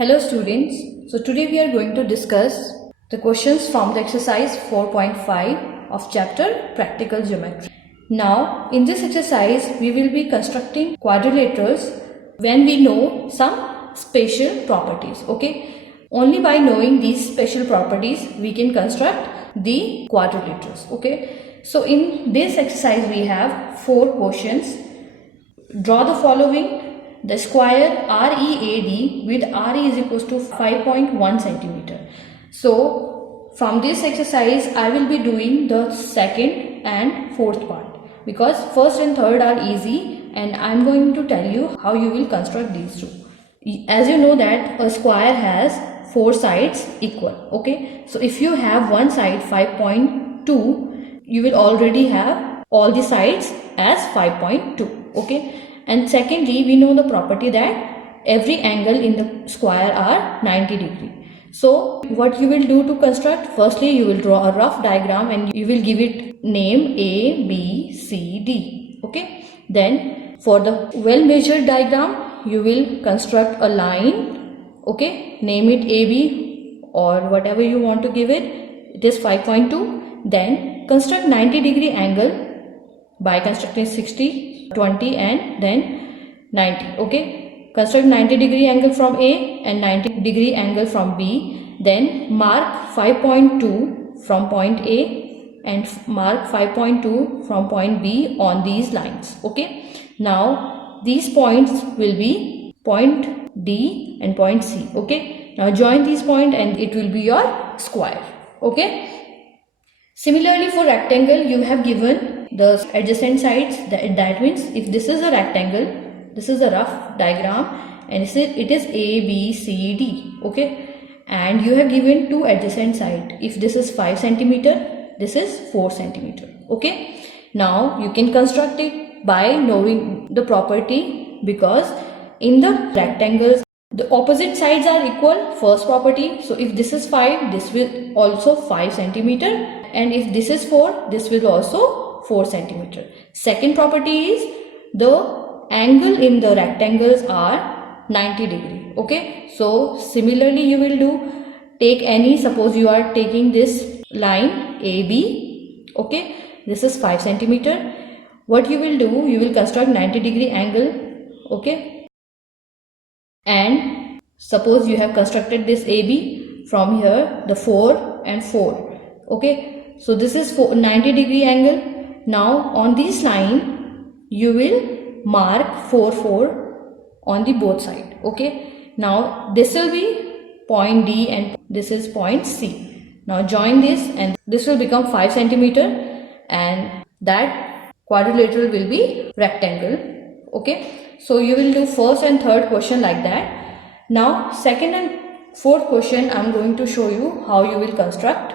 Hello students, so today we are going to discuss the questions from the exercise 4.5 of chapter Practical Geometry. Now in this exercise we will be constructing quadrilaters when we know some special properties. Okay, only by knowing these special properties we can construct the quadrilaters. Okay, so in this exercise we have 4 questions. Draw the following. The square READ with RE is equals to 5.1 centimeter. So from this exercise I will be doing the second and fourth part because first and third are easy and I am going to tell you how you will construct these two. As you know that a square has 4 sides equal. Okay, so if you have one side 5.2, you will already have all the sides as 5.2. Okay, and secondly we know the property that every angle in the square are 90 degree. So what you will do to construct, firstly you will draw a rough diagram and you will give it name A, B, C, D. Okay, then for the well measured diagram you will construct a line. Okay, name it AB or whatever you want to give it. It is 5.2. Then construct 90 degree angle by constructing 60, 20 and then 90. Okay, construct 90 degree angle from A and 90 degree angle from B. Then mark 5.2 from point A and mark 5.2 from point B on these lines. Okay, now these points will be point D and point C. Okay, now join these points and it will be your square. Okay, similarly for rectangle you have given the adjacent sides. That means if this is a rectangle, this is a rough diagram and it is A, B, C, D. Okay, and you have given two adjacent sides. If this is 5 centimeter, this is 4 centimeter. Okay, now you can construct it by knowing the property because in the rectangles the opposite sides are equal. First property, so if this is 5, this will also 5 centimeter, and if this is 4, this will also 4 centimeter. Second property is the angle in the rectangles are 90 degree. Okay, so similarly you will do, take any, suppose you are taking this line AB. Okay, this is 5 centimeter. What you will do, you will construct 90 degree angle. Okay, and suppose you have constructed this AB from here, the 4 and 4. Okay, so this is 90 degree angle. Now on this line you will mark 4, 4 on the both side. Okay, now this will be point D and this is point C. Now join this and this will become 5 centimeter and that quadrilateral will be rectangle. Okay, so you will do first and third question like that. Now second and fourth question I am going to show you how you will construct.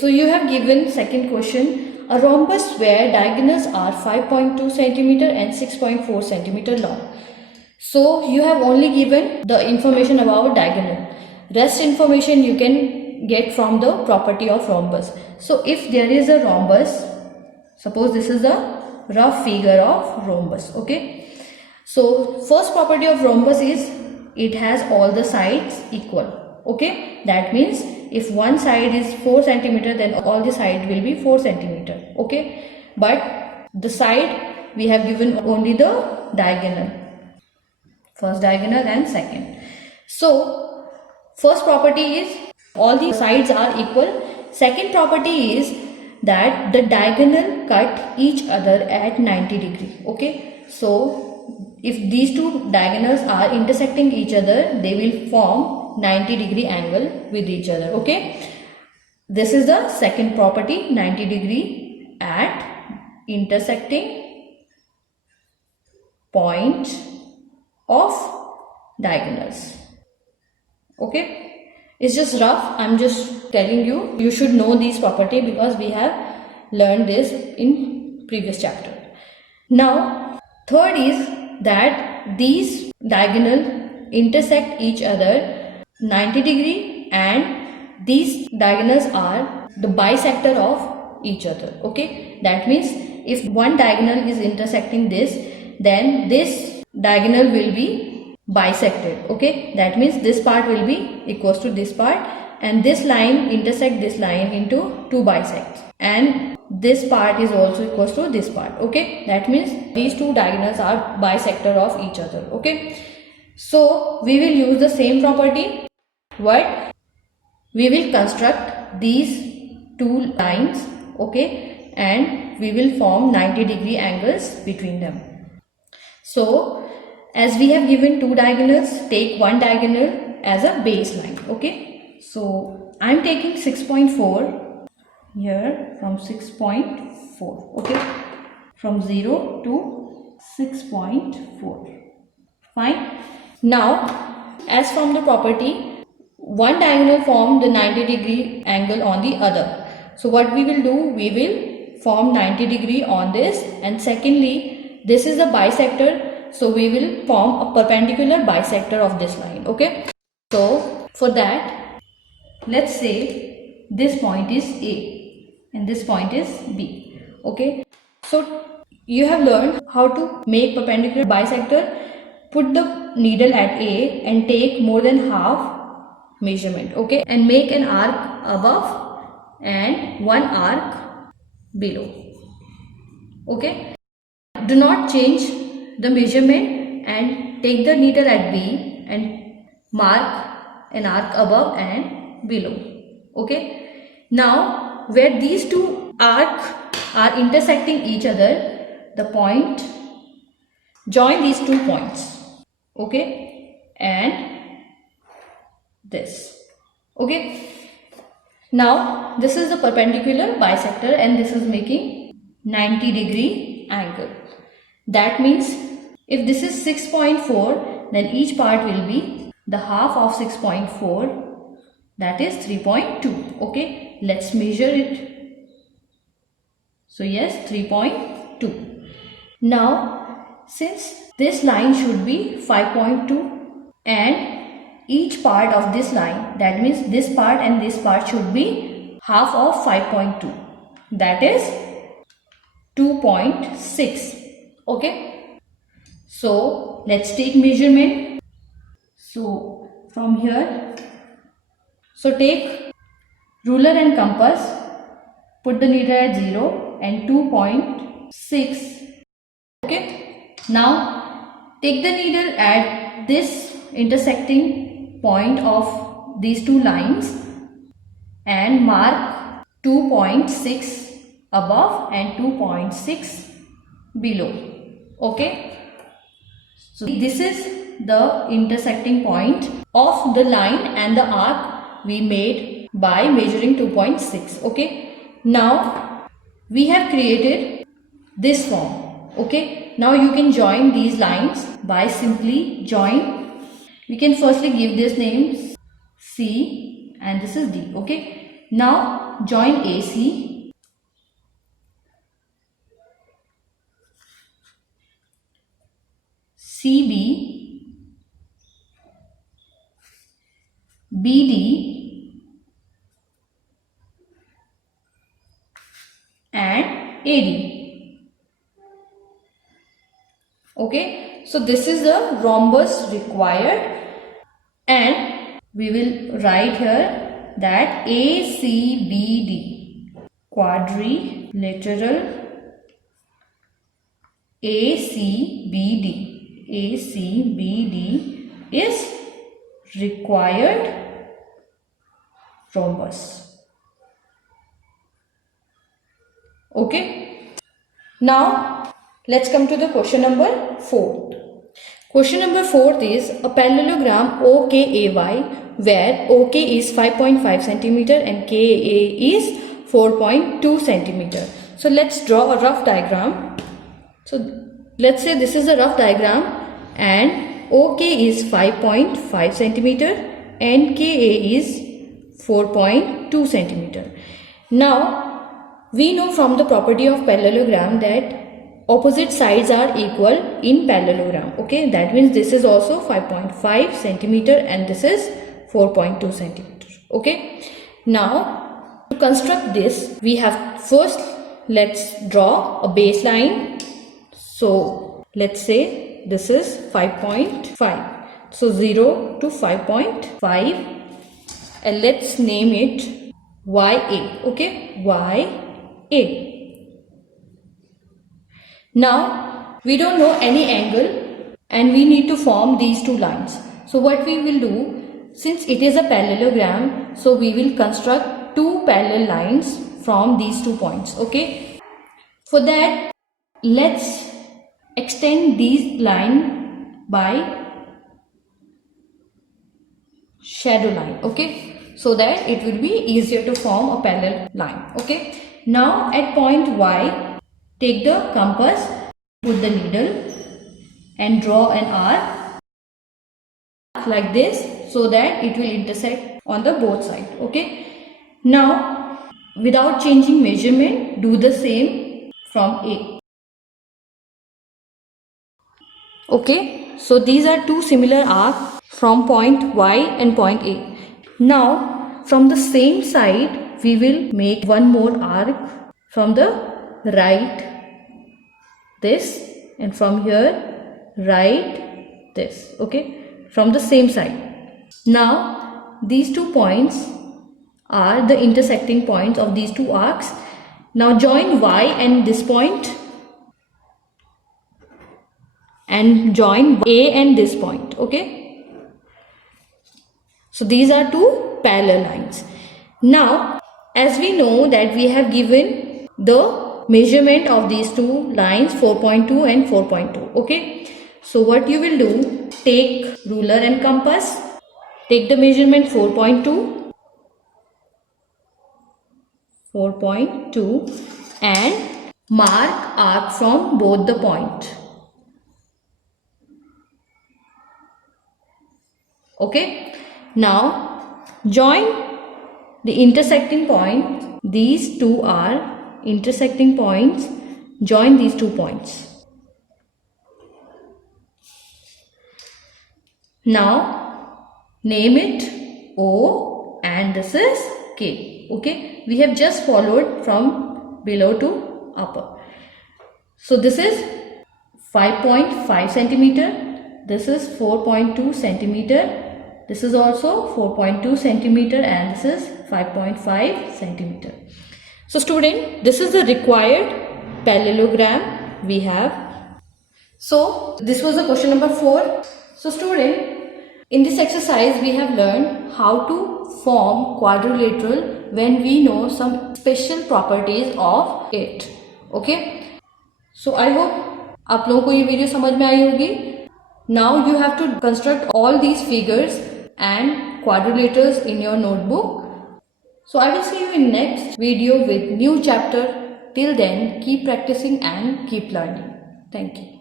So you have given second question, a rhombus where diagonals are 5.2 centimeter and 6.4 centimeter long. So you have only given the information about diagonal. Rest information you can get from the property of rhombus. So if there is a rhombus, suppose this is a rough figure of rhombus. Okay, so first property of rhombus is it has all the sides equal. Okay, that means if one side is 4 centimeter, then all the side will be 4 centimeter. Okay, but the side we have given only the diagonal, first diagonal and second. So first property is all the sides are equal. Second property is that the diagonal cut each other at 90 degree. Okay, so if these two diagonals are intersecting each other, they will form 90 degree angle with each other. Okay, this is the second property, 90 degree at intersecting point of diagonals. Okay, it's just rough, I'm just telling you, you should know these property because we have learned this in previous chapter. Now third is that these diagonal intersect each other 90 degree and these diagonals are the bisector of each other. Okay, that means if one diagonal is intersecting this, then this diagonal will be bisected. Okay, that means this part will be equals to this part, and this line intersect this line into two bisects, and this part is also equals to this part. Okay, that means these two diagonals are bisector of each other. Okay, so we will use the same property. What? We will construct these two lines. Okay, and we will form 90-degree angles between them. So as we have given two diagonals, take one diagonal as a baseline. Okay, so I am taking 6.4 here, from 6.4. okay, from 0 to 6.4. Fine. Now as from the property, one diagonal form the 90-degree angle on the other. So what we will do, we will form 90-degree on this, and secondly, this is a bisector, so we will form a perpendicular bisector of this line. Okay, so for that, let's say this point is A and this point is B. Okay, so you have learned how to make perpendicular bisector. Put the needle at A and take more than half measurement. Okay, and make an arc above and one arc below. Okay, do not change the measurement and take the needle at B and mark an arc above and below. Okay, now where these two arcs are intersecting each other, the point, join these 2 points. Okay, and this. Okay, now this is the perpendicular bisector and this is making 90-degree angle. That means if this is 6.4, then each part will be the half of 6.4, that is 3.2. Okay, let's measure it. So yes, 3.2. Now since this line should be 5.2 and each part of this line, that means this part and this part should be half of 5.2, that is 2.6. Okay, so let's take measurement. So from here, so take ruler and compass, put the needle at 0 and 2.6. Okay, now take the needle at this intersecting point of these two lines and mark 2.6 above and 2.6 below. Okay, so this is the intersecting point of the line and the arc we made by measuring 2.6. Okay, now we have created this form. Okay, now you can join these lines by simply join. We can firstly give this name C and this is D. Okay, now join AC, CB, BD and AD. Okay, so this is the rhombus required, and we will write here that ACBD, quadrilateral ACBD is required rhombus. Okay, now let's come to the question number 4. Question number 4 is a parallelogram OKAY where OK is 5.5 cm and KA is 4.2 cm. So let's draw a rough diagram. So let's say this is a rough diagram and OK is 5.5 cm and KA is 4.2 cm. Now we know from the property of parallelogram that opposite sides are equal in parallelogram. Okay, that means this is also 5.5 centimeter and this is 4.2 centimeter. Okay, now to construct this, we have first, let's draw a baseline. So let's say this is 5.5. So 0 to 5.5, and let's name it YA. Okay, YA. Now we don't know any angle and we need to form these two lines. So what we will do, since it is a parallelogram, so we will construct two parallel lines from these 2 points. Okay, for that let's extend these line by shadow line. Okay, so that it will be easier to form a parallel line. Okay, now at point Y, take the compass, put the needle and draw an arc like this so that it will intersect on the both sides. Okay, now without changing measurement, do the same from A. Okay, so these are two similar arcs from point Y and point A. Now from the same side we will make one more arc from the right, this, and from here right, this. Okay, from the same side. Now these 2 points are the intersecting points of these two arcs. Now join Y and this point and join A and this point. Okay, so these are two parallel lines. Now as we know that we have given the measurement of these two lines 4.2 and 4.2. Okay, so what you will do, take ruler and compass, take the measurement 4.2 and mark arc from both the point. Okay, now join the intersecting point. These two are intersecting points. Join these 2 points. Now name it O and this is K. Okay, we have just followed from below to upper. So this is 5.5 centimeter, this is 4.2 centimeter, this is also 4.2 centimeter, and this is 5.5 centimeter. So student, this is the required parallelogram we have. So this was the question number 4. So student, in this exercise we have learned how to form quadrilateral when we know some special properties of it. Okay, so I hope आप लोगों को ये video समझ में आई होगी. Now you have to construct all these figures and quadrilaters in your notebook. So I will see you in next video with new chapter. Till then, keep practicing and keep learning. Thank you.